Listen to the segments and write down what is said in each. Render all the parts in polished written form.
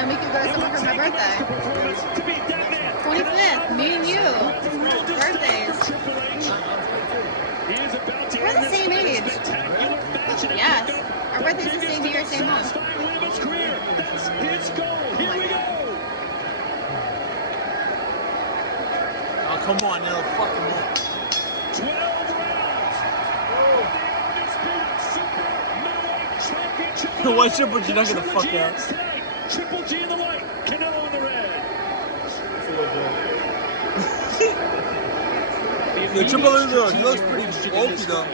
gonna make you go to somewhere for my birthday. 25th, me and you. Birthdays. We're the same age. Yes. Our birthday's the same year, same month. Oh my God. Oh, come on, now, fucking one. 12 rounds. Why Triple G not gonna fuck out? Triple G in the white, Canelo in the red. The Triple G he looks pretty bulky though.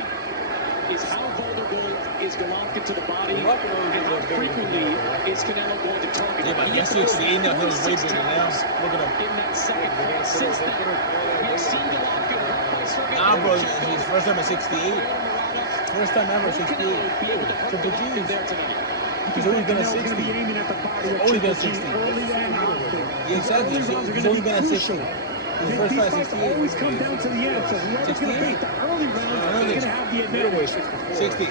Is how vulnerable is Golovkin to the body, and how frequently is Canelo going to target him? Yeah, but he has 68 now. He was way bigger now. Look at him. In that second fight since then, we have seen Golovkin. Nah, bro, his first time at 68. First time ever, 68. Triple G is there tonight. He's always been at 60. He's always been at 60. Yeah, exactly. He's always been at 60. His first fight, 68. Always come down to the end, so whoever's going to beat the early rounds is going to have the advantage. 60.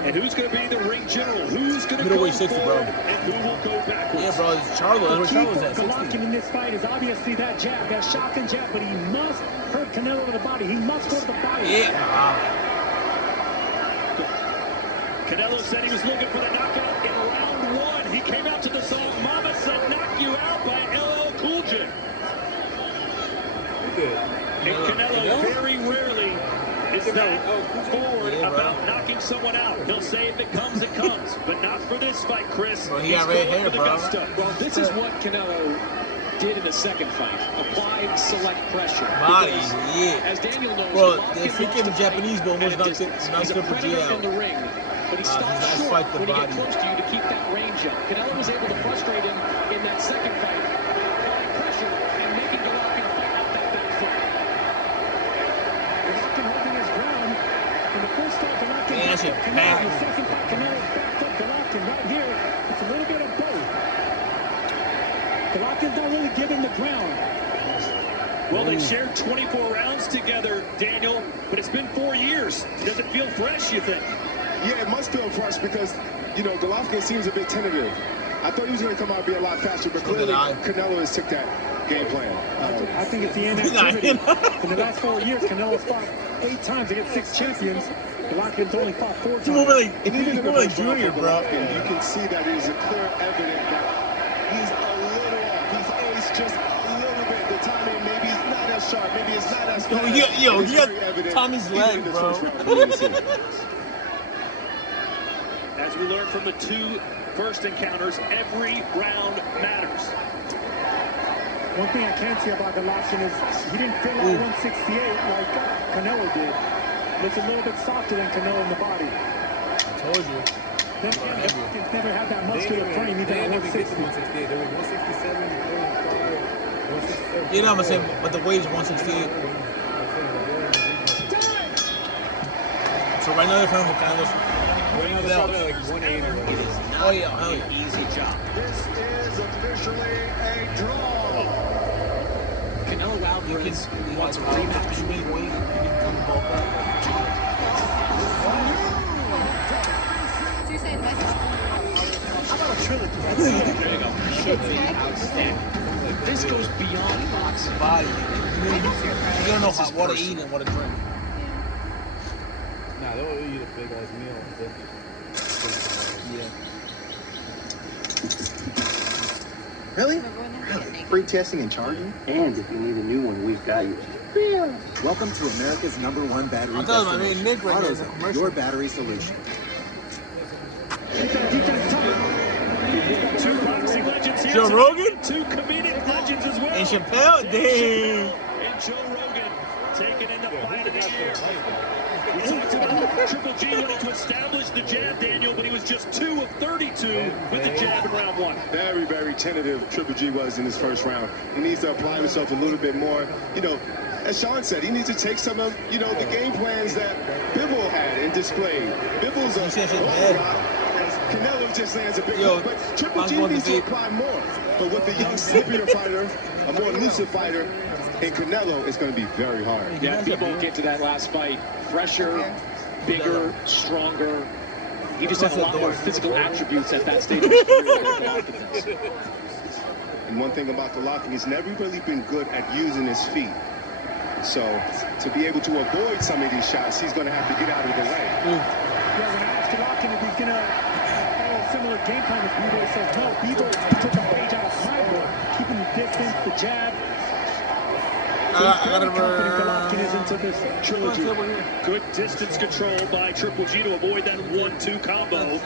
And who's going to be the ring general? Who's going to go Middleweight 60, bro. and who will go backwards? Yeah, bro, it's Charlo. That's The where key Charlo's for at, 60. Golovkin in this fight is obviously that jab, that shotgun jab, but he must hurt Canelo to the body. He must go to the body. Yeah. Canelo said he was looking for the knockout in round one. He came out to the song Mama Said Knock You Out by LL Cool J. And Canelo very rarely is that forward about knocking someone out. He'll say if it comes, it comes. But not for this fight, Chris. Well, he got red hair, bro. Well, this is what Canelo did in the second fight. Applied select pressure. Body, Because, yeah. as Daniel knows, Bro, Golovkin the loves freaking to Japanese fight bro almost at a knocked distance. Triple He's a G predator out. in the ring, but he stops nice short fight, the when he body. gets close to you to keep that range up. Canelo was able to frustrate him in that second fight by applying pressure and making Golovkin fight out that back foot. Golovkin holding his ground. In the first fight, Golovkin Man, that shit backed up Canelo. In the second fight, Canelo backed up Golovkin. Right here, it's a little bit of both. Golovkin's not really giving the ground. Well, they've shared 24 rounds together, Daniel, but it's been 4 years. Does it feel fresh, you think? Yeah, it must feel fresh because, you know, Golovkin seems a bit tentative. I thought he was going to come out and be a lot faster, but clearly Canelo has took that game plan. I think it's the inactivity. In the last 4 years, Canelo's fought 8 times against 6 champions. Golovkin's only fought 4 times. He's moving like Junior, Junior, bro. You can see that it is a clear evidence that he's a little off. He's aged just a little bit. The timing maybe is not as sharp. Maybe it's not as fast. Yo, he got Tommy's leg, bro. As we learned from the 2 first encounters, every round matters. One thing I can say about Golovkin is he didn't fill out 168 like Canelo did. Looks a little bit softer than Canelo in the body. I told you. He's never had that muscular frame even at 160. 168. There was 167, 165, 167. You know what I'm saying? But the weight is 168. So right now they're trying to kind of Right now they're probably like 180. It is not an easy job. This is officially a draw. Canelo Alvarez wants a rematch. You mean weight? You can come bulk up. So you're saying my How about a trilogy? There you go. Outstanding. This goes beyond boxing. Body. I guess you're right. You don't know what to eat and what to drink. Nah, they'll eat a big ass meal. Yeah. Really? We're going to have to get Free testing and charging? And if you need a new one, we've got you. Welcome to America's #1 battery I'm telling you, my destination. man Nick right here in the AutoZone, commercial. your battery solution. 2 boxing legends here. Joe tonight. Rogan? 2 comedic legends as well. And Chappelle? Damn. And Joe Rogan taking in the fight of the year. We talked about Triple G wanting to establish the jab, Daniel, but he was just 2 of 32 with the jab in round 1. Very, very tentative Triple G was in his first round. He needs to apply himself a little bit more. You know, as Sean said, he needs to take some of, you know, the game plans that Bivol had and displayed. Bivol's a as Canelo just lands a big hook, but Triple G needs to apply more. But with the young, slippier fighter, a more elusive fighter, and Canelo, it's going to be very hard. Yeah, people get to that last fight fresher, bigger, stronger. He just has a lot more physical attributes at that stage of his career than Golovkin does. And one thing about Golovkin, he's never really been good at using his feet. So to be able to avoid some of these shots, he's going to have to get out of the way. Yeah, when I asked Golovkin if he's going to follow a similar game plan with Bivol, he says no. Bivol took a page out of my book, keeping the distance, the jab. So he's very confident Golovkin is into this trilogy. Good distance control by Triple G to avoid that 1-2 combo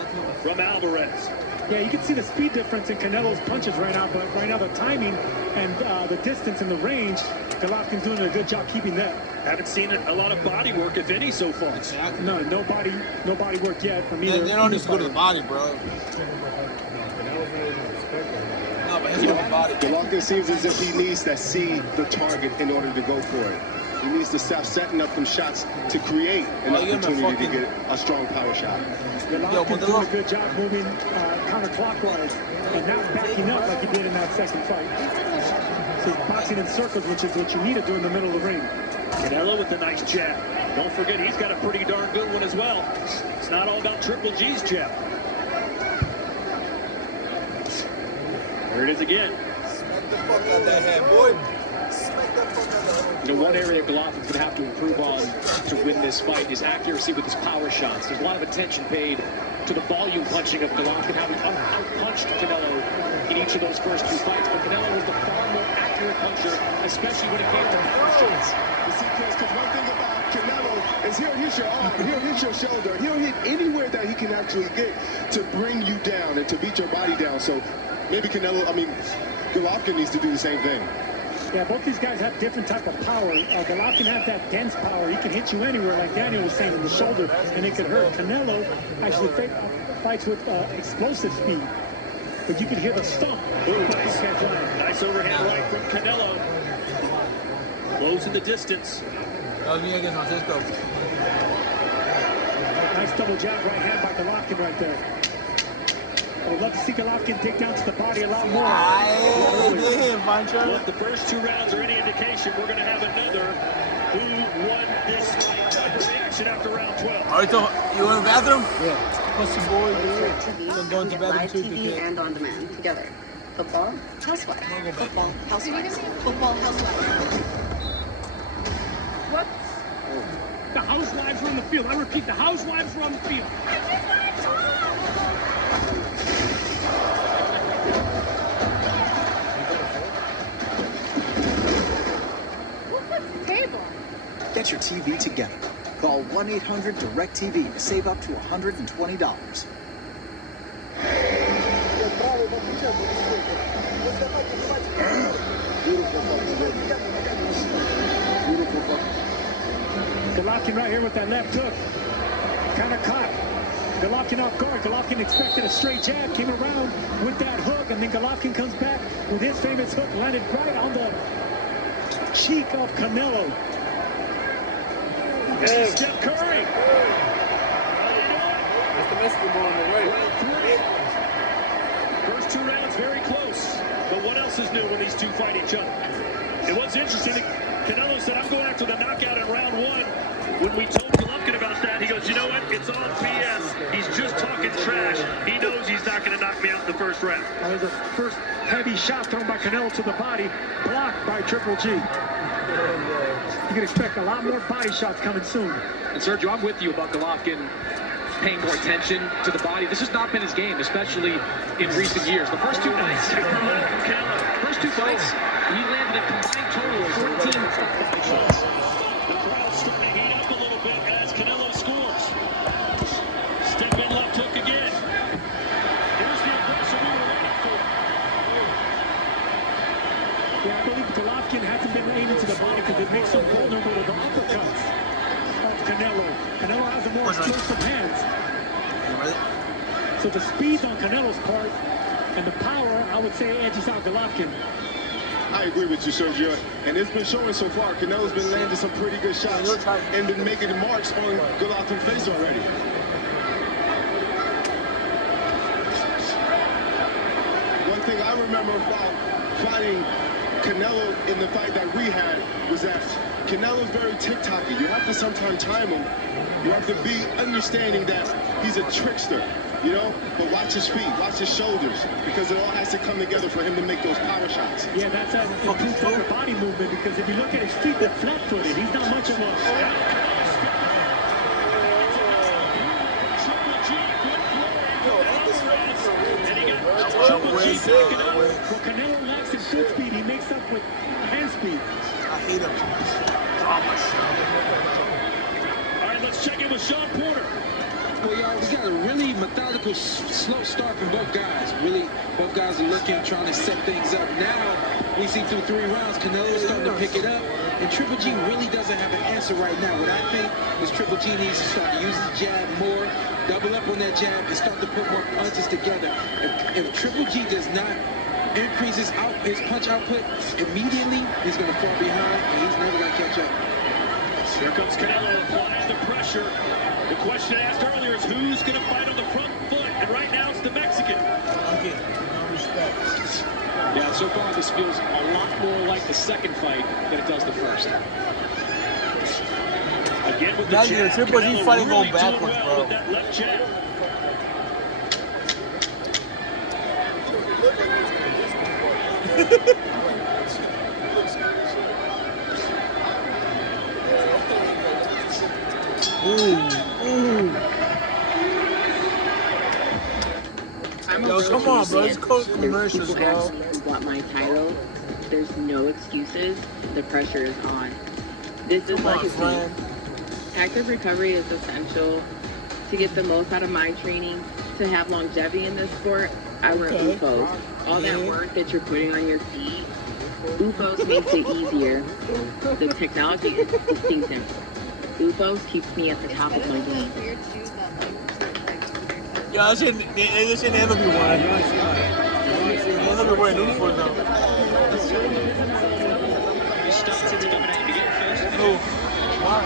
from Alvarez. Yeah, you can see the speed difference in Canelo's punches right now, but right now the timing and the distance and the range, Golovkin's doing a good job keeping that. Haven't seen a lot of body work, if any, so far. No body work yet from either. They don't need to go to the body, bro. No, but it's going body. Golovkin seems as if he needs to see the target in order to go for it. He needs to stop setting up them shots to create an opportunity to get a strong power shot. Golovkin's doing a good job moving counterclockwise and not backing up like he did in that second fight. So he's boxing in circles, which is what you need to do in the middle of the ring. Canelo with a nice jab. Don't forget, he's got a pretty darn good one as well. It's not all about Triple G's jab. There it is again. Smack the fuck out that head, boy. Smack that fuck out that head. You know, one area Golovkin's going to have to improve on to win this fight is accuracy with his power shots. There's a lot of attention paid to the volume punching of Golovkin, having out-punched Canelo in each of those first two fights. But Canelo was the far more accurate puncher, especially when it came to power shots. You see, Chris, because one thing about Canelo is he'll hit your arm, he'll hit your shoulder, he'll hit anywhere that he can actually get to bring you down and to beat your body down. So maybe Golovkin needs to do the same thing. Yeah, both these guys have different type of power. Golovkin has that dense power. He can hit you anywhere, like Daniel was saying, in the shoulder, and it could hurt. Canelo actually fights with explosive speed. But you can hear the stump. Ooh, nice overhand right from Canelo. Closing the distance. That was me against Francisco. Nice double jab right hand by Golovkin right there. I would love to see Golovkin dig down to the body a lot more. Well, if the first two rounds are any indication, we're going to have another who won this fight type of reaction after round 12. All right, so you in the bathroom? Yeah. Pussy boy, TV, going to bathroom live too. TV and on demand together. Football, housewives. Football, housewives. Football, housewives. What? The housewives were on the field. I repeat, the housewives were on the field. Get your TV together. Call 1-800-DIRECTV to save up to $120. Golovkin right here with that left hook. Kind of caught Golovkin off guard. Golovkin expected a straight jab, came around with that hook, and then Golovkin comes back with his famous hook, landed right on the cheek of Canelo. Hey, Steph Curry. That's the Mexican ball on the right. First two rounds very close. But what else is new when these two fight each other? It was interesting. Canelo said, I'm going after the knockout in round one. When we told Golovkin about that, he goes, you know what? It's all BS. He's just talking trash. He knows he's not going to knock me out in the first round. That was the first heavy shot thrown by Canelo to the body, blocked by Triple G. You can expect a lot more body shots coming soon. And Sergio, I'm with you about Golovkin paying more attention to the body. This has not been his game, especially in recent years. The first two fights, he landed a combined total of 14 body shots. The crowd's starting to heat up a little bit as Canelo scores. Step in left hook again. Here's the aggression we were waiting for. Yeah, I believe Golovkin hasn't been aiming to the body because it makes him vulnerable to the uppercuts of Canelo. Canelo has the more explosive hands. So the speed on Canelo's part and the power, I would say, edges out Golovkin. I agree with you, Sergio. And it's been showing so far. Canelo's been landing some pretty good shots and been making marks on Golovkin's face already. One thing I remember about fighting Canelo in the fight that we had was that Canelo's very tick-tocky. You have to sometimes time him. You have to be understanding that He's a trickster, you know? But watch his feet, watch his shoulders, because it all has to come together for him to make those power shots. Yeah, that's that improved upper body movement, because if you look at his feet, they're flat-footed. He's not much of a... Well, Canelo lacks in foot speed. He makes up with hand speed. I hate him. All right, let's check in with Sean Porter. Well, y'all, we got a really methodical, slow start from both guys. Really, both guys are looking, trying to set things up. Now, we see through 3 rounds, Canelo's starting to pick it up. And Triple G really doesn't have an answer right now. What I think is Triple G needs to start to use his jab more, double up on that jab, and start to put more punches together. If Triple G does not increase his punch output immediately, he's going to fall behind, and he's never going to catch up. Here comes Canelo applying the pressure. The question asked earlier is who's going to fight on the front foot, and right now it's the Mexican. Okay, no respect. Yeah, so far this feels a lot more like the second fight than it does the first. Again with the Now jab, Triple G Canelo fighting really going backwards, doing well bro. with that left jab. Yo, come on, bro. It's called commercials, People bro. ask me who bought my title. There's no excuses. The pressure is on. This is legacy. Active recovery is essential to get the most out of my training. To have longevity in this sport, I wear UFOs. All that work that you're putting on your feet, UFOs makes it easier. The technology is distinctive. UFOs keeps me at the top of my game. Yeah, this should never be one. They'll never wear uniforms though. No. Why?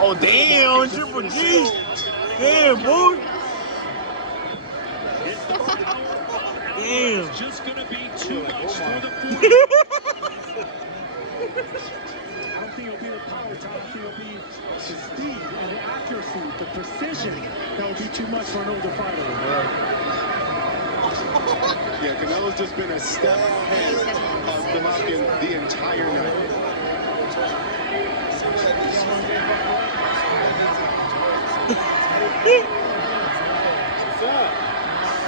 Oh damn, Triple G! Damn, boy! Damn. It's just going to be too much for the foot. I don't think it'll be the power time. I think it'll be the speed and the accuracy, the precision that will be too much for an older fighter. Yeah, Canelo's just been a step ahead of Golovkin the entire night.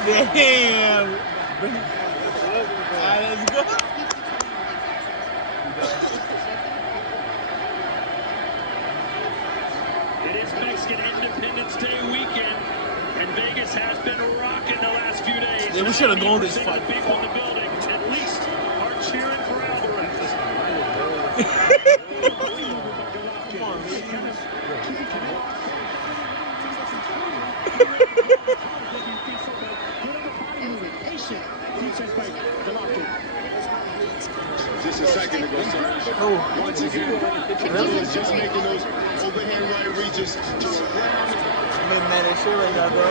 Damn. Alright, let's go. It is Mexican Independence Day weekend, and Vegas has been rocking the last few days. Yeah, we should have gone this 90% fight. of the people in the building, at least, are cheering for Alvarez. Come on, man. Just a second ago, sir. Once again, Canelo's just making those overhand right reaches to the ground. I'm mad as shit right now, bro.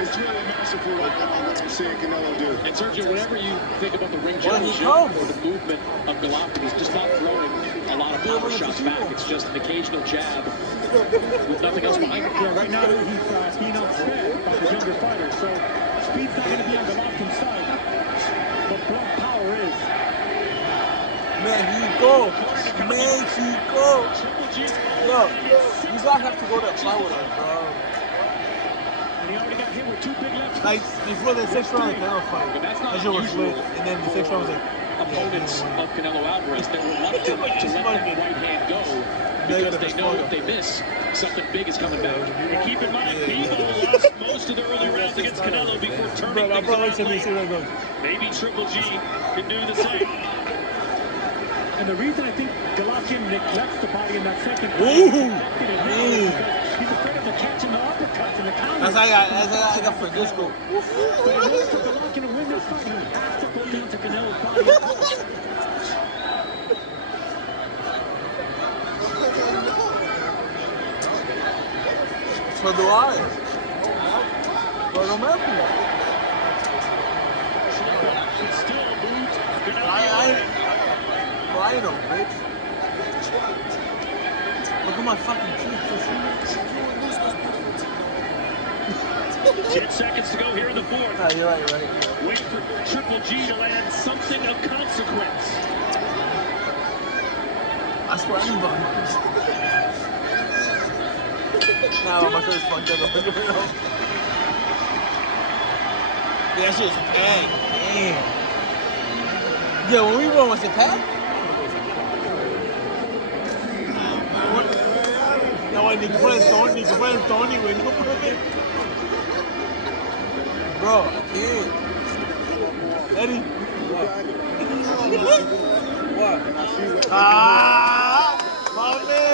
It's really masterful what I'm seeing Canelo do. And Sergio, whenever you think about the ring Well, he general or the movement of Golovkin, he's just not throwing a lot of power shots back. It's just an occasional jab with nothing else behind it. Yeah, right now he's being upset by the younger fighter, so speed's not going to be on Golovkin's side, but blood power is. Mexico! Mexico! Look, you guys have to go to fly with us, bro. And he already got hit with 2 big left. Like, before the 6th round, they don't fight. But that's not That shit was unusual lit. And then the 6th round was like, opponents of Canelo Alvarez. They're reluctant to let that right hand go because they know if they miss, something big is coming back. And keep in mind, Bebo lost most of the early rounds against Canelo before turning things around late. Maybe Triple G can do the same. And the reason I think Golovkin neglects the body in that second Ooh. because he's afraid of the catching the uppercuts and the counters. that's how I got for disco. But in order for Golovkin to win this fight, he has to go down to Canelo's body. So do I. Bro, don't matter. Still moved. I ain't no bitch. Look at my fucking teeth. 10 seconds to go here in the fourth. Nah, you're right. Wait for Triple G to land something of consequence. I swear I'm Nah, my face fucked up. Yeah, that shit's packed. Damn. Yo, when we won, was it packed? No, ni que fuera el Tony, güey. No mames. Bro, I can't. Eddie. What? Ah, mami.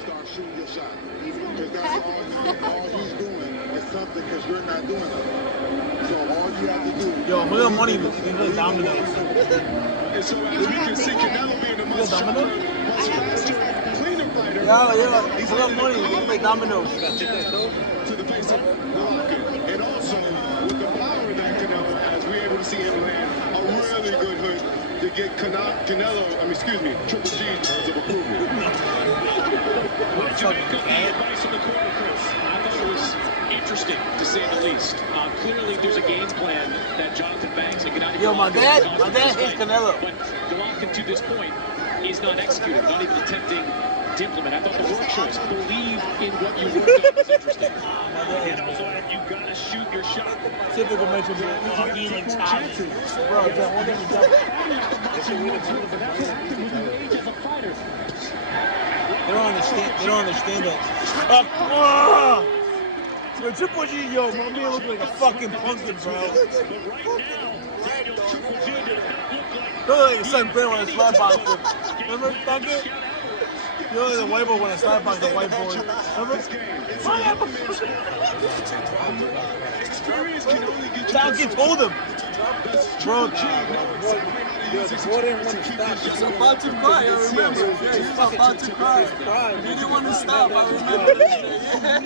Start shooting your shot. Because that's all he's doing is something because you're not doing it. So all you have to do. Yo, look at money. Look at dominoes. And so as we can see, Canelo being a much stronger, much faster, cleaner fighter. Yeah, look at money. We can play dominoes. To the face of Golovkin. And also, with the power that Canelo has, we're able to see him land a really good hook to get Canelo, Triple G terms of approval. What did you make of the advice in the corner, Chris? I thought it was interesting, to say the least. Clearly, there's a game plan that Jonathan Banks and Gennady Yo, my dad Golovkin hates Canelo. But Golovkin, to this point, is not executing, not even attempting to implement. I thought the word choice, believe in what you worked on, was interesting. And also, you've got to shoot your shot. Typical mention, healing chances. Bro, John, what did you do? They don't understand that. Yo, Triple G, yo, my man look like a fucking pumpkin, bro. But right now, Daniel, Triple G does not look like... Look like a son Ben when a slap box. Remember, Thunder? You know, the white boy when a slap box, the white boy. Remember? Tom Kid told him. Bro, The boy didn't want to stop. He's about to cry, I remember. Yeah, he was about to cry. He didn't want to stop, I remember. Yeah.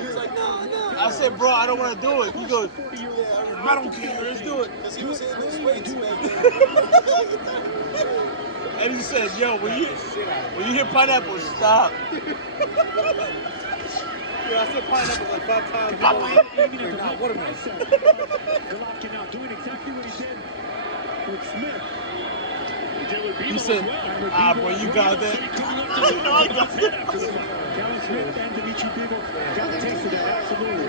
He was like, no. I said, bro, I don't want to do it. He goes, I don't care, let's do it. Because he was hitting his weights, man. And he said, yo, when you hear pineapple, stop. Yeah, I said pineapple like 5 times. Nah, watermelon. Golovkin now doing exactly what he did with Smith. He said, boy, you got that. No, I got that. Callum Smith and Dimitri Bivol got a taste of that, absolutely.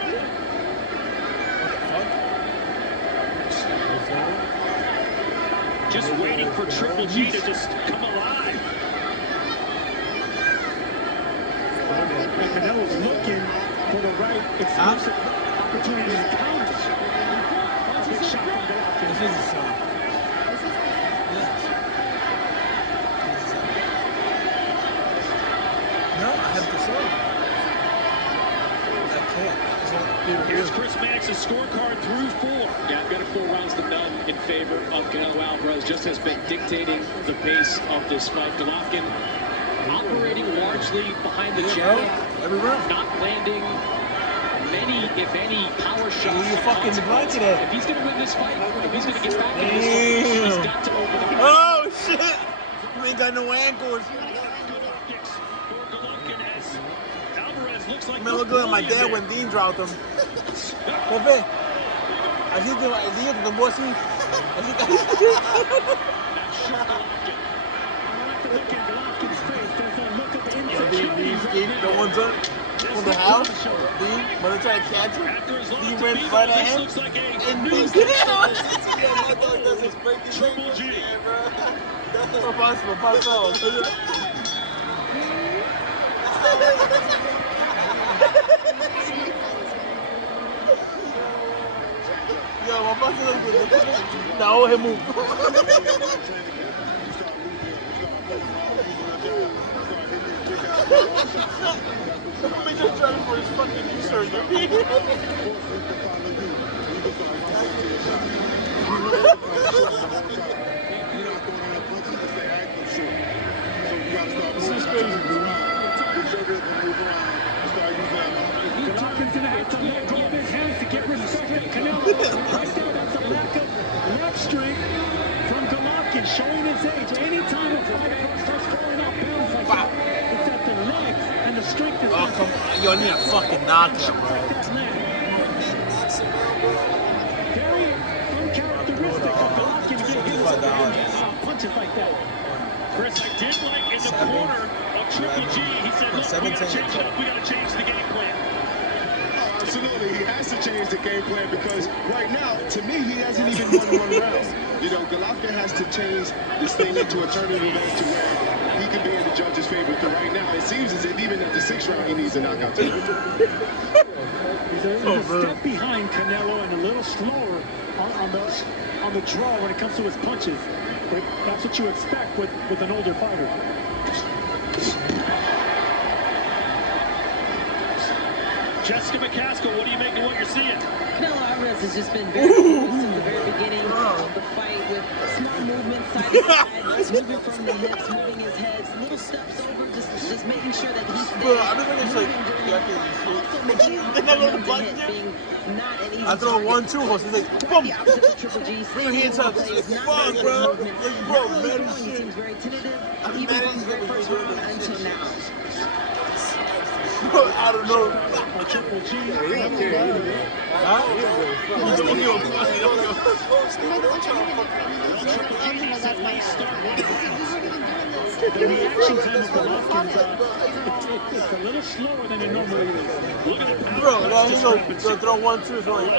Just waiting for Triple G to just come alive. And Canelo's looking for the right exclusive opportunity to counter. A big shot from Golovkin. This is a song. No, I have to say. I can't. Here's Chris Mannix's scorecard through 4. Yeah, I've got it 4 rounds to none in favor of Canelo Alvarez. Just has been dictating the pace of this fight. Golovkin operating largely behind the jab, not landing many, if any, power shots. You fucking blanket it. If he's going to win this fight, if he's going to get back in this fight, he's got to open the Oh, shit. You ain't got no ankles. I mean, look like my dad when Dean dropped him. Pepe, así te tomó así. Así te... Dean, the one's up from the house. Dean, when they try to catch him, Dean ran right at him. And Dean did it. My dog does his breaking Triple G. Yo, my pastor look good. Now, he move. I'm just trying for his fucking knee surgery. This is crazy, dude. It's a let go of his hands to get respect of Canelo. Right there, that's a lack of leg strength from Golovkin, showing his age. Anytime a fighter starts falling off balance like that, it's that the legs and the strength is Oh, come on. Yo, I need a fucking knockout, bro. Very uncharacteristic of Golovkin to get hit with punches like that. Chris, I did like in the corner of Triple G, he said, look, we gotta change it up, we gotta change the game plan. Absolutely, he has to change the game plan because right now, to me, he hasn't even won one round. You know, Golovkin has to change this thing into a tournament event to where he can be in the judge's favor. But right now, it seems as if even at the 6th round, he needs a knockout too. He's a step behind Canelo and a little slower on the draw when it comes to his punches. But that's what you expect with an older fighter. Jessica McCaskill, what do you make of what you're seeing? Canelo Alvarez has just been very focused since the very beginning of the fight with small movements, side to side, moving from the hips, moving his head, little steps over, just making sure that he's Bro, I don't think it's like I throw 1-2 horse. He's like, boom. Bring hands up. It's like, fuck, bro. Like, bro, man, he seems very tentative, even from the very first round until now. Bro, I don't know. Triple G. Huh? The reaction time of Golovkin is a little slower than it normally is. Bro, he's going to throw 1-2. So like,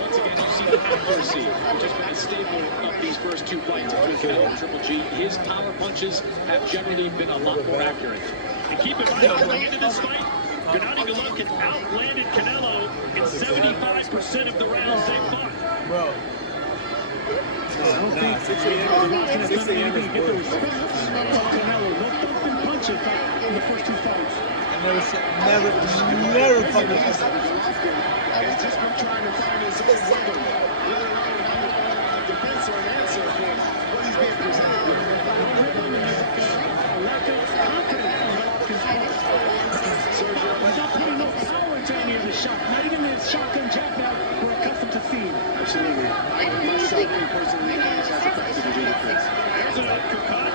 Once again, you see the accuracy, which has been a staple of these first two fights between Canelo and Triple G. His power punches have generally been a lot more accurate. And keep in mind, going into this fight, Gennady Golovkin outlanded Canelo in 75% of the rounds they fought. Bro. I don't think 6 a.m. Golovkin has done anything to get the respect of Canelo. No thumping punches like in the first two fights. Never fucking He's just been trying to find his own rhythm, whether or not a defense or an answer for what he's being presented with. He's not putting no power into any of his shots. Not even his shotgun jab that we're accustomed to seeing. Absolutely. That's something personally has affected the game. There's an uppercut.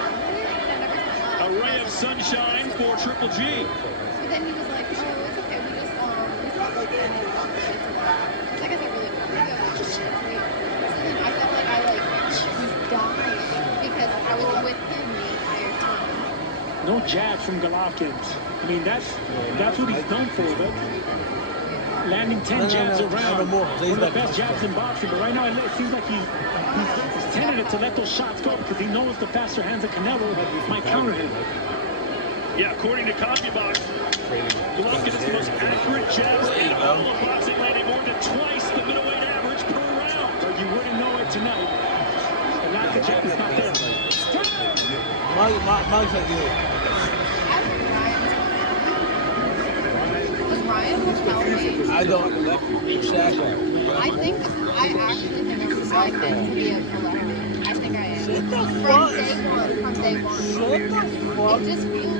A ray of sunshine for Triple G. But then he was like, oh, it's okay, we just, we felt like any opportunity tomorrow. Because I guess I really don't think I was just I felt like I, was dying because I was with him the entire time. No jabs from Golovkin. I mean, that's what he's done for. But landing 10 jabs around. One of the best jabs in boxing. But right now, it seems like he's tentative to let those shots go because he knows the faster hands of Canelo might counter him. Yeah, according to CompuBox, Golovkin is the most accurate jabs in all of boxing, landing more than twice the middleweight average per round. But you wouldn't know it tonight. The lack of jab is not there. Mike's like you. Was Ryan healthy? I don't. Exactly. I actually think I'm designed to be a killer. I think I am. From day one. Shut the fuck. It just feels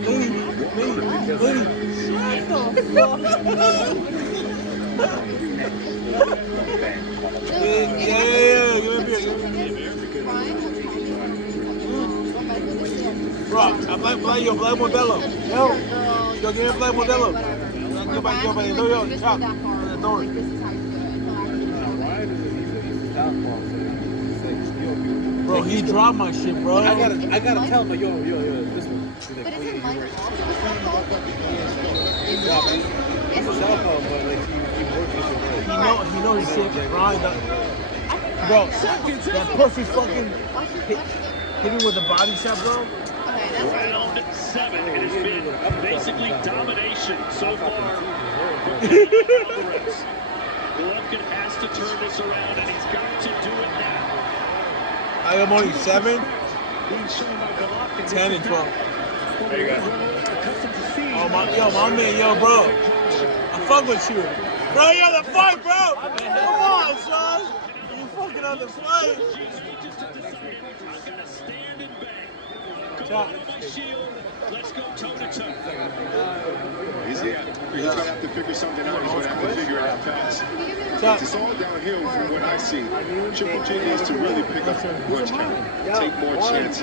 Bro, I play your Black Modelo. Yo, give me a Black Modelo. Yo, chop. Bro, he dropped my shit, bro. I gotta tell him, yo, this one. But isn't Mike also He's a southpaw, but like he works with it. He knows his shit, Brian. Bro, that pussy fucking hit him with the body shot, bro. Round 7, it has been basically domination so far for Alvarez. Golovkin has to turn this around, and he's got to do it now. I am only 7, 10, and 12. There you go. Oh my man, bro. I fuck with you. Bro, you're the fight, bro. Come on, son. You fucking on the fight. I'm gonna stand and bang. Go on my shield. Let's go toe-to-toe. He's going to have to figure something out. He's going to have to figure it out fast. It's all downhill from what I see. Triple G needs to really pick up punch count. Take more chances.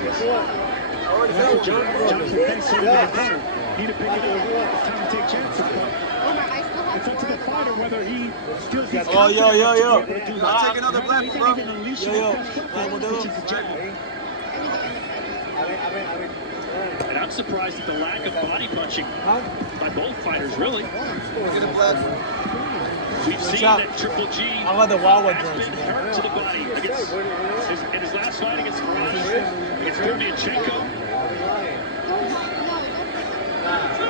Need to pick it up. It's time to take chances. It's up to the fighter whether he still sees. Oh, yo. I'll take another black, bro. And I'm surprised at the lack of body punching by both fighters, really. We've seen that Triple G has been hurt to the body against in his last fight against Kurdiachenko.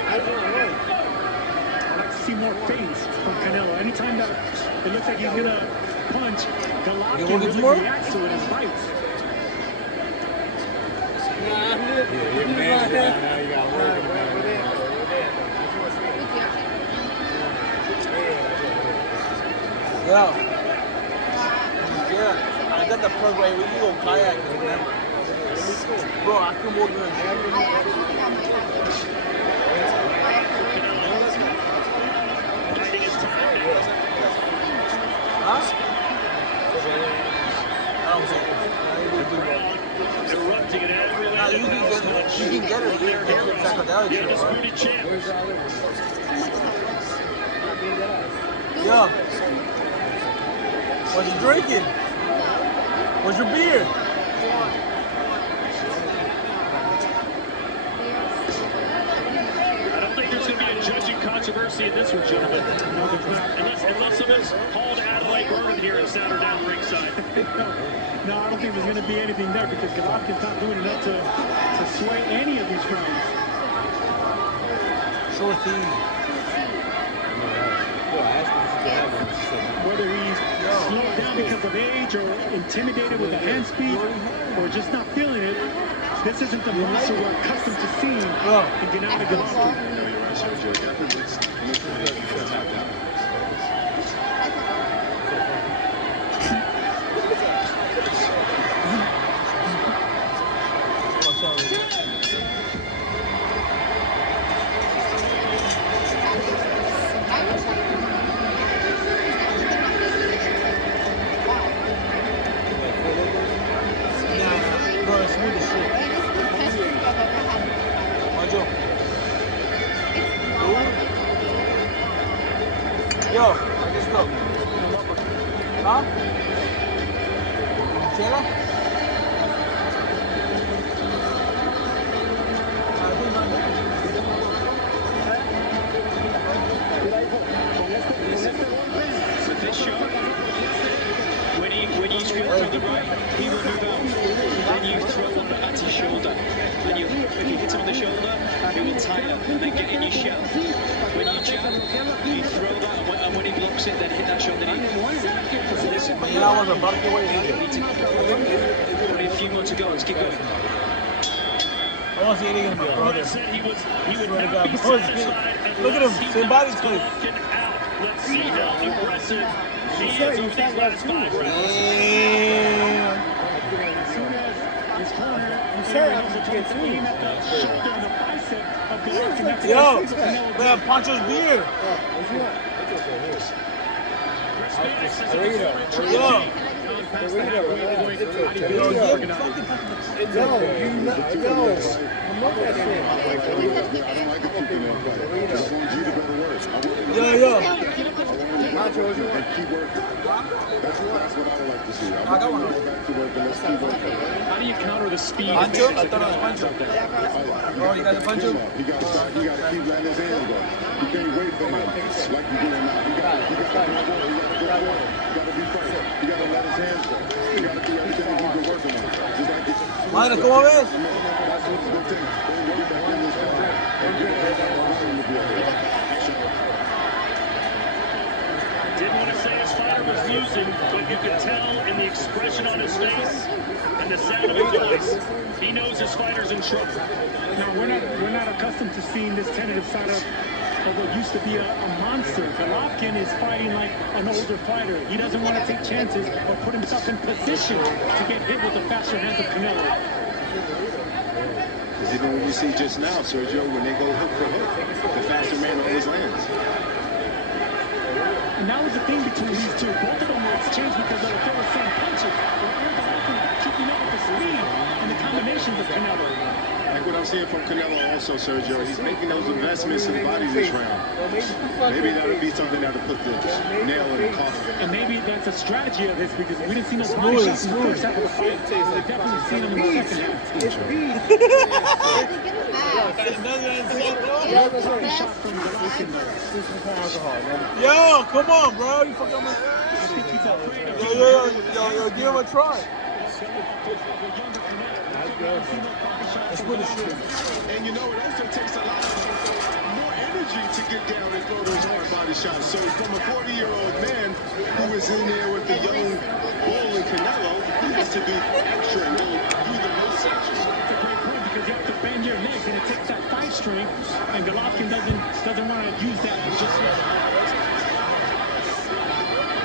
I'd like to see more feints from Canelo. Anytime that it looks like he's gonna punch, Golovkin really reacts to it and fights. Yeah, I got the plug right where you go kayaking, man. Bro, I can walk in there. Erupting at every level. You can get it here. Undisputed champs. Yo. What you drinking? What's your beer? I don't think there's going to be a judging controversy in this one, gentlemen. Unless someone's hauled Adelaide Bourbon here and sat her down ringside. No, I don't think there's going to be anything there because Golovkin's not doing enough to sway any of these rounds. Sure thing. Whether he's slowed down because of age or intimidated with the hand speed or just not feeling it, this isn't the monster we're accustomed to seeing in Gennady Golovkin. Yo, let's go. Huh? Chela? So this shot, when you strike from the right, he will move out. Then you throw one at his shoulder. And if you hit him on the shoulder, he will tie up and then get in your shell. When you jab, you throw that, and when he blocks it, then hit that shoulder knee. Only a few more to go. Let's keep going. I want to see anything gonna be a brother. He would not be satisfied. Look at him, same body split. Let's see how aggressive he is over these last 5 rounds. As soon as his corner, aim at the shoulder and the bicep of Golovkin. Yo, man, Pancho's beer. Yo. Yo. Nacho, what you want? Keep working. That's what I would like to see. I'm going to go back to work and let's keep working. How do you counter the speed? Pancho? I thought it was Pancho. Oh, you got the Pancho? He got to stop. He got to keep letting his hands go. You can't wait for him like you're doing now. He got to go forward. He got to be first. He got to let his hands go. He got to do everything he's been working on. Just like this. Mano, ¿cómo ves? That's what it's going to take. Then you get back in this fight and get that volume to be able to. Didn't want to say his fighter was losing, but you could tell in the expression on his face and the sound of his voice, he knows his fighter's in trouble. Now, we're not accustomed to seeing this tentative side of what used to be a monster. Golovkin is fighting like an older fighter. He doesn't want to take chances or put himself in position to get hit with the faster hands of Canelo. Even when you see just now, Sergio, when they go hook for hook, the faster man always lands. And that was the thing between these two. Both of them were exchanged because they were the same punches. They're keeping up with the speed and the combinations of Canelo. Like what I'm seeing from Canelo also, Sergio, he's making those investments in the body this round. Maybe that'll be something that'll put the nail in the coffin. And maybe that's a strategy of his because we didn't see no body shots in the first half of the fight. We've definitely seen them in the second half. It's speed. Yo, come on, bro. You fucking up. Yo, give him a try. Let's put it straight. And you know, it also takes a lot more energy to get down and throw those hard body shots. So from a 40-year-old man who is in there with the young bull and Canelo, he has to do extra and go through the motion. It's a great point because you have to bend your legs and it takes that fight strength, and Golovkin doesn't want to use that just yet.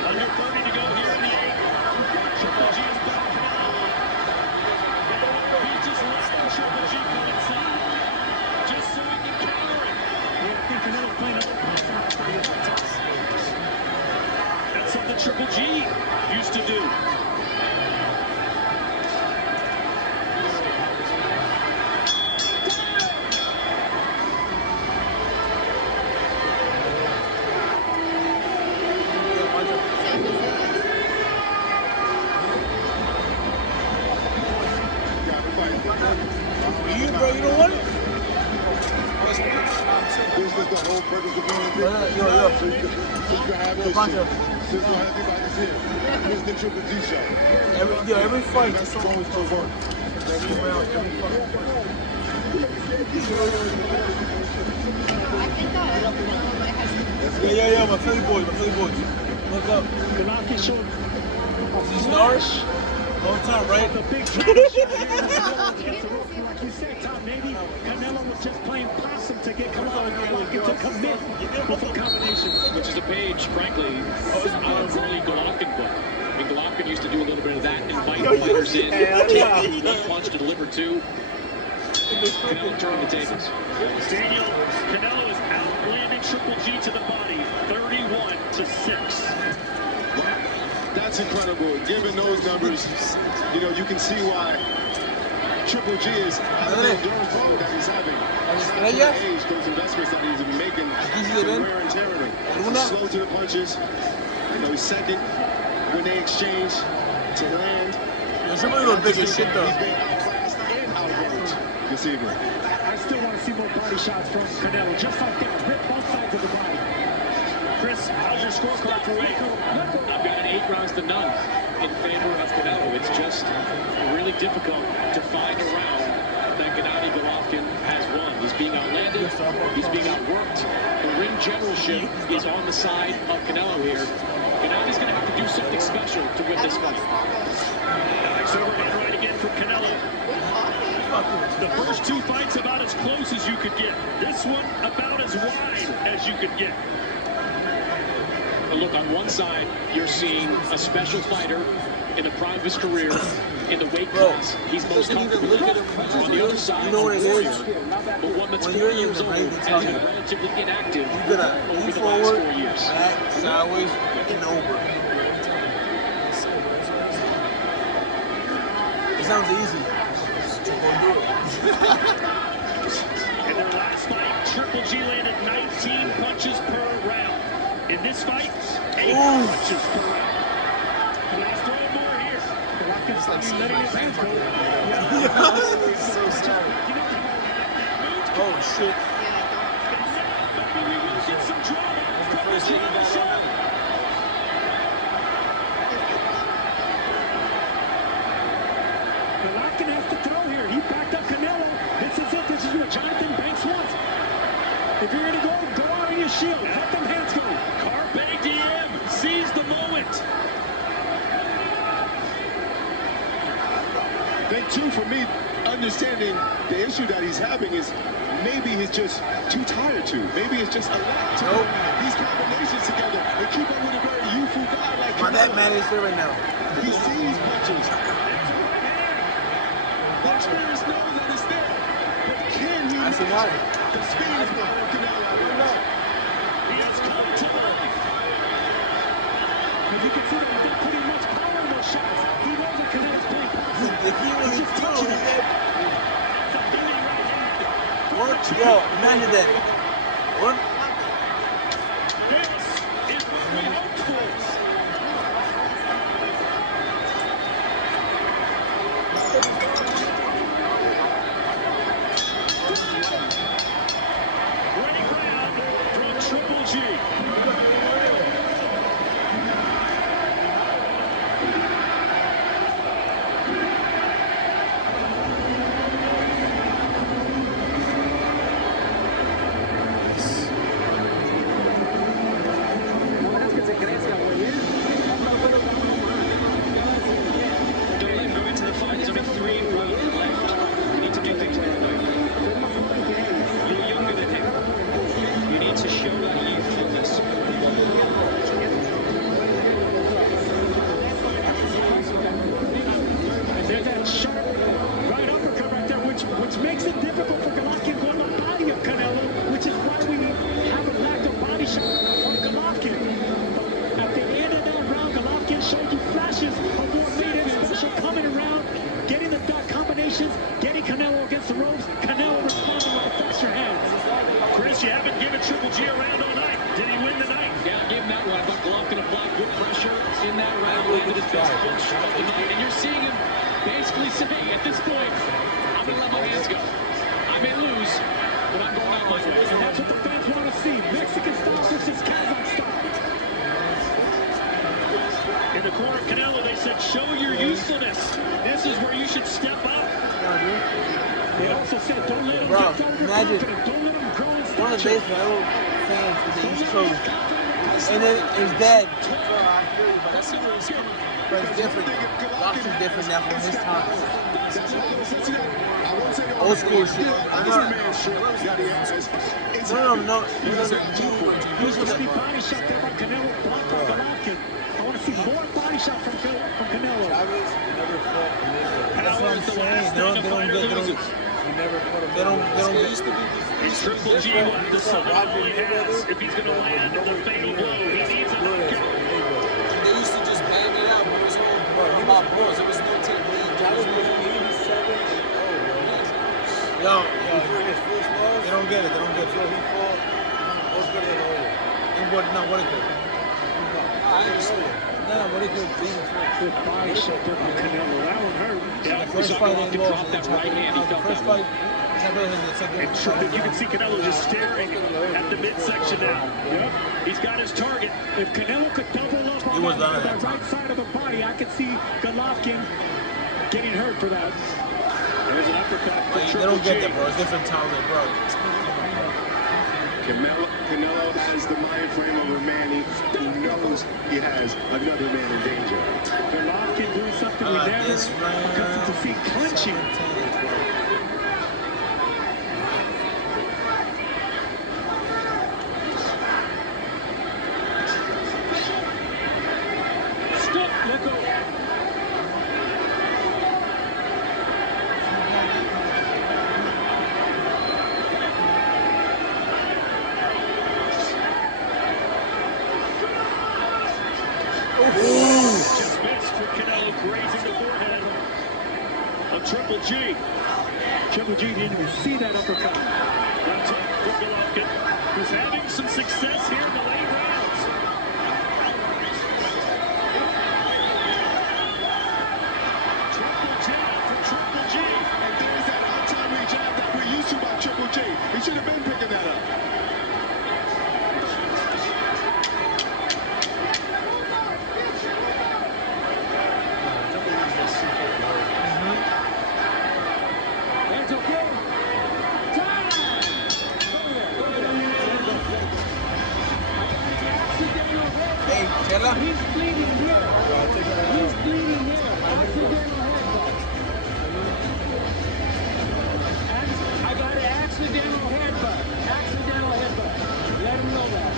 Under 30 to go here in the 8th. Triple G is back. He just lets the Triple G come inside. Just so he can counter it. Yeah, I think Canelo's playing up. That's something Triple G used to do. You, bro, you don't want it? This is the whole purpose of being a big Yo. So you can have this shit. So you have everybody see it. This is the Triple G show. Every fight, that's always going to work. Every round, every fight. Yeah, my Philly boys. Look up. Golovkin showed Is he Stars? Long time, right? the big drop shot here. Like you said, Tom, maybe Canelo was just playing possum to get Golovkin to commit before combination. Which is a page, frankly, out of early Golovkin book. I mean, Golovkin used to do a little bit of that, invite fighters in, take one punch to deliver two. Canelo turning the tables. Daniel, Canelo is outlanding Triple G to the body, 31-6. That's incredible. Given those numbers, you know, you can see why Triple G is having the endurance problem that he's having. Age, those investments that he's been making, wear and tear in him. He's slow to the punches. You know, he's second when they exchange to land. Somebody little big as shit, though. He's being outclassed and outworked this evening. I still want to see more body shots from Canelo, just like that. Rip both sides of the body. Chris, how's your scorecard for Waco? I've got an 8 rounds to none in favor of Canelo. It's just really difficult to find a round that Gennady Golovkin has won. He's being outlanded. He's being outworked. The ring generalship is on the side of Canelo here. Gennady's going to have to do something special to win this fight. Alex Overman right again from Canelo. The first 2 fights about as close as you could get. This one about as wide as you could get. Look, on one side, you're seeing a special fighter in the prime of his career in the weight class he's most comfortable in. On the other side, you know what it is? but one that's 4 years old and has been relatively inactive over the last 4 years. Back, sideways, and over. It sounds easy. In their last fight, Triple G landed 19 punches per round. In this fight, 8 punches per round. He's throwing more here. Golovkin's letting his hands go. So sorry. Oh, shit. Maybe we will get some drama from this show. Golovkin has to throw here. He backed up Canelo. This is it. This is what Jonathan Banks wants. If you're going to go out on your shield. Let them hands go. Carpe diem. Seize the moment. Then too, for me, understanding the issue that he's having is maybe he's just too tired to. Maybe it's just a lot to put these combinations together and keep up with a very youthful guy like My that man is there right now. He sees punches. The experience knows that it's there. But I see why. The speed of Canelo. He has come to life. As you can see, he's got pretty much power in those shots. He knows that Canelo's playing passive. If he was He's just touching it. What? Yo, imagine that. What? This is what we hoped for. Winning round from Triple G. Don't let him go into the fight. There's only 3 rounds left. You need to do things right away. You're younger than him. You need to show that youthfulness. There's that sharp right uppercut right there, which makes it difficult for Golovkin to on the body of Canelo, which is why we have a lack of body shot on Golovkin. At the end of that round, Golovkin showed you flashes of what made him special, coming around, getting the back combinations, getting Canelo against the ropes. Canelo responding with the faster hands. Chris, you haven't given Triple G a round all night. Did he win the night? Yeah, I gave him that one. I thought Golovkin applied good pressure in that round, landed his best punch of the night. And you're seeing him basically saying, at this point, I'm going to let my hands go. I may lose, but I'm going out my way. And that's what the fans want to see. Mexican style versus Kazakh style. In the corner of Canelo, they said, show your usefulness. This is where you should step up. They also said, don't let him Bro, get imagine overconfident. Don't let him grow in one of the stature. best battle fans in the East Coast. And then his dad. But it's different. Lots is different now from his time. Old school shit. No. Used to see body shot there by Canelo, blocked by Golovkin. I want to see more body shot from Canelo. That's what I'm saying. They don't get. It's Triple G will have to decide all he has if he's going to land the fatal blow. He needs a knockout. They used to just bang it out, but it was all about balls. There was no technique. Yo, they don't get it. They don't get it. What it could. What it could be. Good body shot there by Canelo. That one hurt. Yeah, The first fight they lost. that right hand. He felt First that fight. And you can see Canelo just staring at the midsection now. Yep. He's got his target. If Canelo could double up on that right side of the body, I could see Golovkin getting hurt for that. There's an uppercut for They Triple don't get G. that, bro. It's different talent, bro. Canelo has the mind frame of a man who knows he has another man in danger. Golovkin doing something we never accustomed to see, clinching. Stop, let go. Just missed for Canelo, grazing the forehead of Triple G. Triple G didn't even see that uppercut. That's it for Golovkin, who's having some success here in the late rounds. Triple jab for Triple G. And there's that untimely jab that we're used to by Triple G. He should have been picking that up. That's okay. Time! Hey, Chela. He's bleeding here. He's bleeding here. Accidental headbutt. I got an accidental headbutt. Accidental headbutt. Let him know that.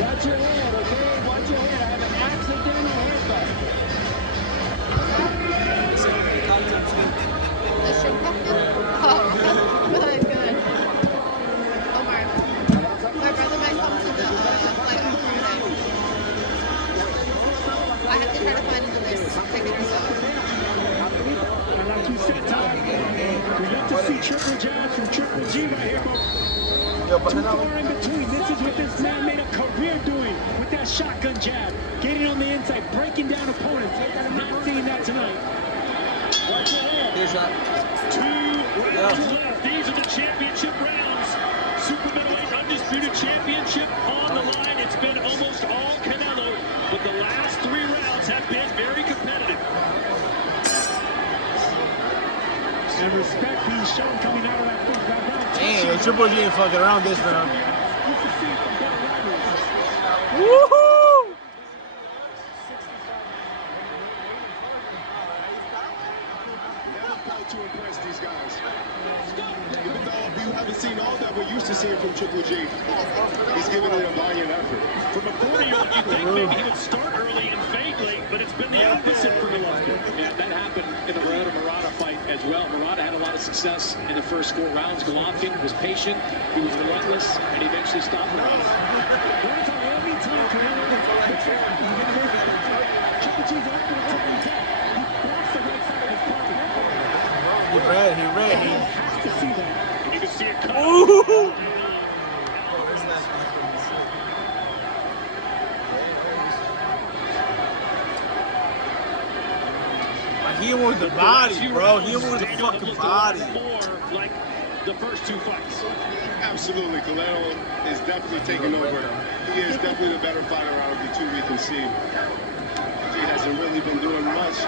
Watch your head, okay? Watch your head. I have an accidental headbutt. triple jabs from Triple G right here. Yo, but Too far in between. This is what this man made a career doing with that shotgun jab. Getting on the inside, breaking down opponents. Not seeing that tonight. here's that. 2 rounds left. These are the championship rounds. Super middleweight undisputed championship on the line. It's been almost all Canelo, but the last 3 rounds have been very competitive. And respect being shown coming out of that first round. Damn, Triple G ain't fucking around this round. Woohoo! To impress these guys. Even though we haven't seen all that we're used to seeing from Triple G, he's giving it a valiant effort. From a 40-year-old, you think maybe he would start early and fade late, but it's been the opposite for Golovkin. Yeah, that happened in the Murata fight as well. Murata had a lot of success in the first 4 rounds. Golovkin was patient, he was relentless, and he eventually stopped Murata. He read. You can see it cut. Ooh! He wants the body, bro. He wants the fucking body. More like the first 2 fights. Absolutely, Canelo is definitely taking over. He is definitely the better fighter out of the 2 we can see. He hasn't really been doing much,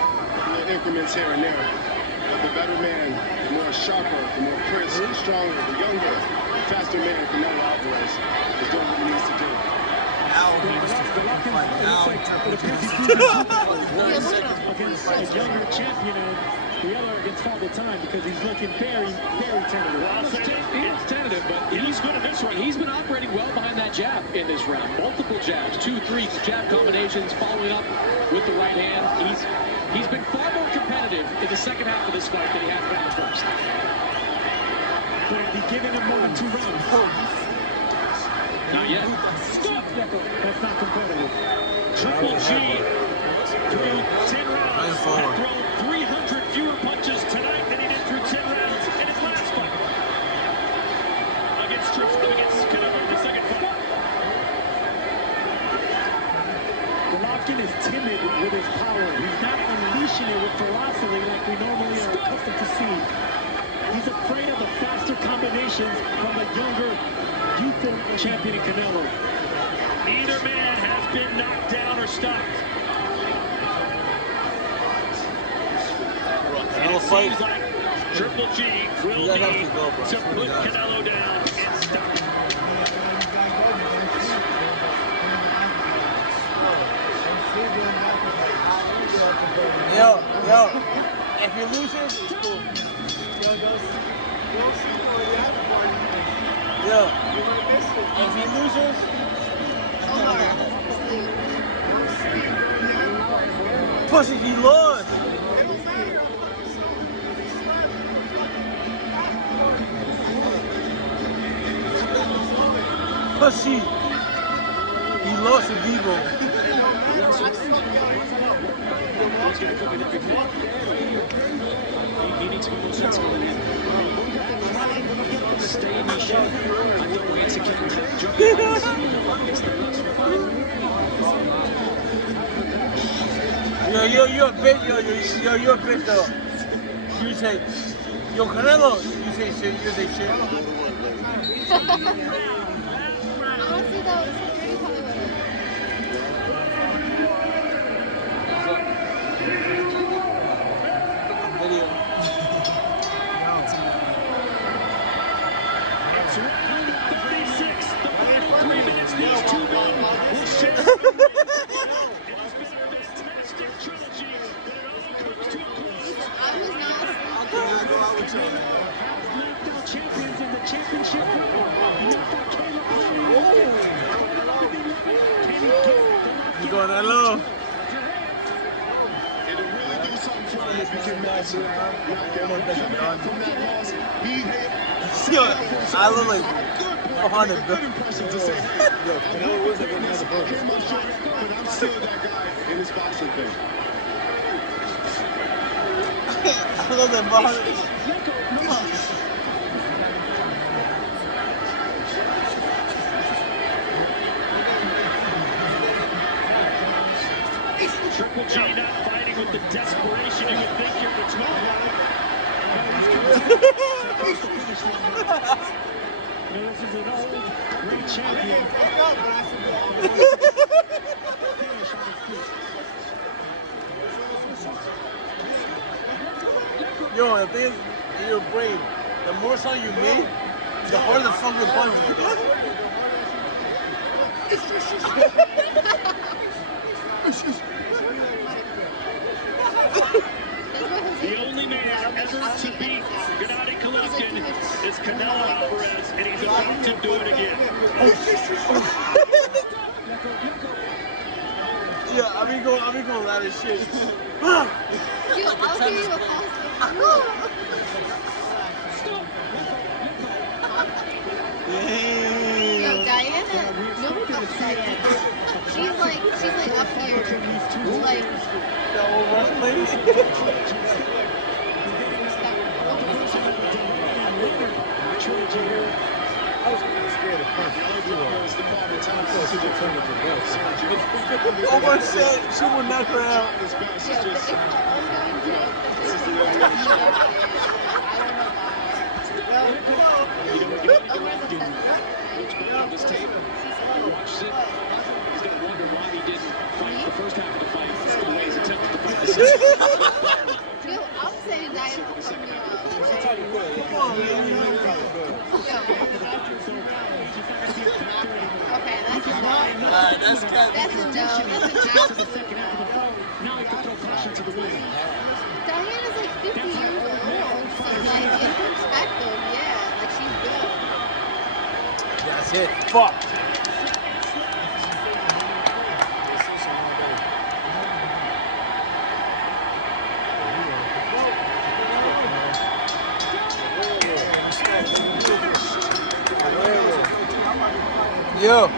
little increments here and there. But the better man, the more sharper, the more crisp, the stronger, the younger, faster man, Canelo Alvarez is doing what he needs to do. Now he needs to fucking fight. Now against a younger champion, and the other against Father Time, because he's looking very, very tentative. It's tentative, but he's good at this one. He's been operating well behind that jab in this round. Multiple jabs, 2, 3 jab combinations, following up with the right hand. He's been far more competitive in the second half of this fight than he has been in the first. Could it be giving him more than 2 rounds? Not yet. That's not competitive. Triple G through 10 rounds has thrown 300 fewer punches tonight than he did through 10 rounds in his last fight. Against Canelo in the second fight. Golovkin is timid with his power. He's not unleashing it with ferocity like we normally are accustomed to see. He's afraid of the faster combinations from the younger, youthful champion in Canelo. Neither man has been knocked down or stopped. And it seems like Triple G will need to put Canelo down and stop him. Yo, if he loses, it's cool. Yo, if he loses, pussy, he lost. Pussy, he lost in Vivo. He needs to be more sensible in it. Stay in the shape. I don't want to keep You're a bitch, you're a bitch though. You say, yo, Canelo, you say shit, you say shit. Honestly, though, it's a pretty probably Video. It's round 56. The final 3 minutes, these 2 men will share. It has been a fantastic trilogy, but it all comes to a close. I was not. I go out with you. Knocked out champions in the championship round. You going that low? It'll really do something for him if he can master from that loss. Yo, I look like 100, bro. Good impression to say, yo, Canelo was like another person. But I'm still that guy in this boxing thing. I love that box. Triple G not fighting with the desperation you would think here at 12 This is an old, great champion. Yo, the thing is, in your brain, the more sound you make, the harder the fucking punch The only man ever to beat Gennady Golovkin is Canelo Alvarez, and he's about to do it again. Yeah, I've been going a lot of shit. Yo, I'll give you a false. Yo, Diana, nobody fucks Diana. She's like up here. Like, The old Russian lady. I was kind of scared of punch. Omar said she would knock her out. yo, it's an ongoing joke that this is like, I don't know why. Omar's obsessed This tape, watches it. He's going to wonder why he didn't fight the first half of the fight. The way he's attempted to fight the second. Yo, I'm saying Diana will fuck me up. Okay, that's a no. Alright, that's That's a no. That's an absolute no. Now he can throw caution to the wind. Diana's like 50 years old, so like in perspective, yeah, like she's good. That's it. Fuck. Yo.